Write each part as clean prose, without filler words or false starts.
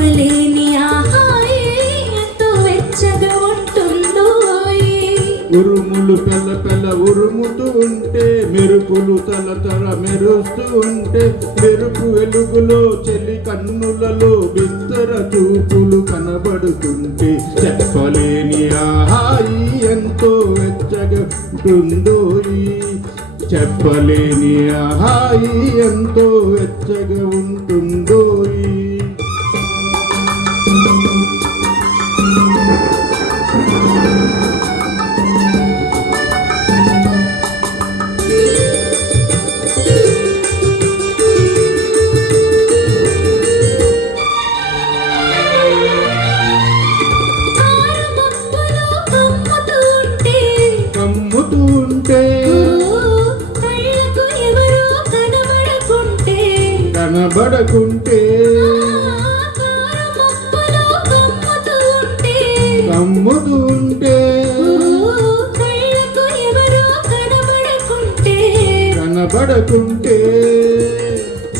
చెప్పలేని ఆహాయి ఎంతో వెచ్చగా ఉంటుందో. ఉరుములు పెళ్ళ పెళ్ళ ఉరుముతూ ఉంటే, మెరుపులు తల తర మెరుస్తూ ఉంటే, మెరుపు వెలుగులో చెలి కన్నులలో బిత్తర చూపులు కనబడుతుంటే, చెప్పలేని ఆహాయి ఎంతో వెచ్చగా ఉంటుందో. చెప్పలేని ఆహాయి ఎంతో వెచ్చగా ఉంటుందో. కనబడకుంటే కమ్ముతూ ఉంటే కనబడకుంటే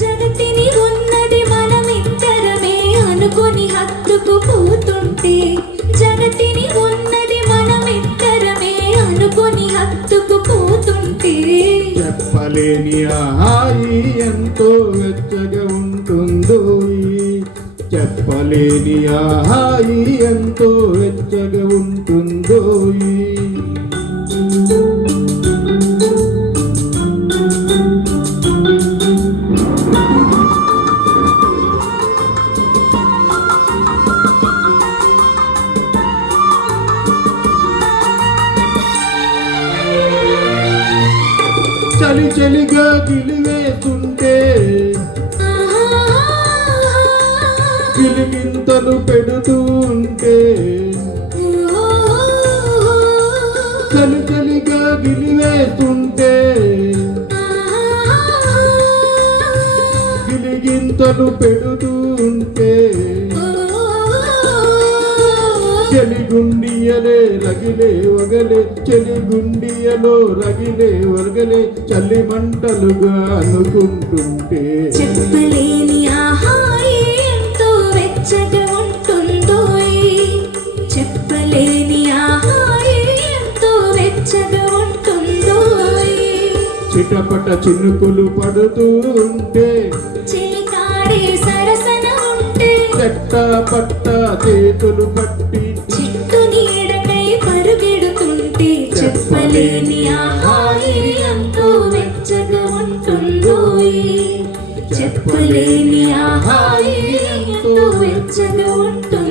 జగతిని ఉన్నది మనమిద్దరమే అనుకొని హత్తుకుపోతుంటే, జగతిని ఉన్నది మనమిద్దరమే అనుకొని హత్తుకుపోతుంటే, చెప్పలేని ఆహాయి ఎంతో వెచ్చగా ఉంటుందో. చెప్పలేని ఆహాయి ఎంతో వెచ్చగా ఉంటుందో. చలి చలిగా గిలివేస్తుంటే, గిలిగింతలు పెడుతూ ఉంటే, చలి చలిగా గిలివేస్తుంటే, గిలిగింతలు పెడుతూ ఉంటే, చెలిగుండియలే రగిలే వగలే, చెలిగుండియలో రగిలే వరగలే, చల్లి మంటలుగా అనుకుంటుంటే, చెప్పలేని ఆహాయి ఎంతో వెచ్చగా ఉంటుందో. చెప్పలేని ఆహాయి ఎంతో వెచ్చగా ఉంటుందో. చిటపట చినుకులు పడుతూ ఉంటే, చిలికాడే సరసన ఉంటే, చెట్ట పట్ట చేతులు పట్టి చిట్టు నీడకై పరుగెడుతుంటే, చెప్పలేని ఆహాయి ఎంతో వెచ్చగా ఉంటుందో. చెప్పలేని ఆహాయి ఎంతో వెచ్చగా ఉంటుందో.